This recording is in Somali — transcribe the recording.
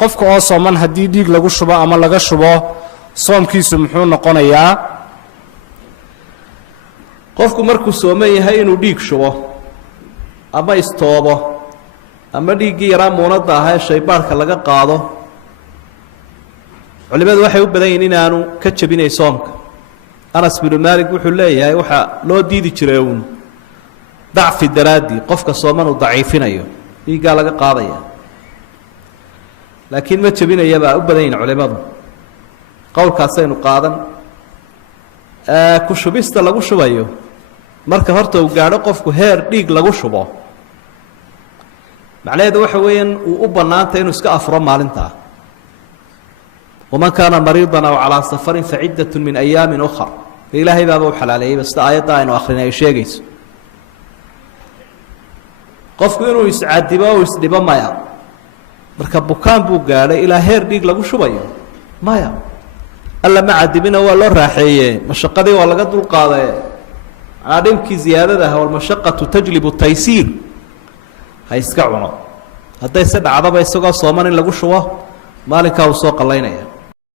qofka oo sooman haddii dhiig lagu shubo ama laga shubo soomkiisu muxuu noqonayaa? qofku markuu sooman yahay inuu dhiig shubo ama istoobo ama dhiiggii yaraa muunadda ahaa ee shaybaadhka laga qaado, culimmadu waxay u badan yihiin inaanu ka jabinay soomka. anas binu maalik wuxuu leeyahay waxaa loo diidi jiray uun dacfi daraaddii, qofka sooman uu daciifinayo dhiiggaa laga qaadaya, laakiin ma jabinaya baa u badan yihin culimmadu. qowlkaasaynu qaadan. ku shubista lagu shubayo marka horta uu gaadho qofku heer dhiig lagu shubo, macnaheedu waxa weeyaan uu u bannaantay inuu iska afuro maalintaa. waman kaana mariidan aw calaa safarin faciddatun min ayaamin ukhar, ilaahay baaba u xalaaleeyeyba sida aayadda aynu akhrina ay sheegayso. qofku inuu iscadibo o isdhibo maya. marka bukaan buu gaadhay ilaa heer dhiig lagu shubayo maya, alla ma cadibina waa loo raaxeeye, mashaqadii waa laga dulqaadaye. manaa dhibkii ziyaadada ah, walmashaqatu tajlibu taysiir, ha iska cuno. hadday se dhacdaba isagoo sooman in lagu shubo maalinkaa uu soo qallaynaya.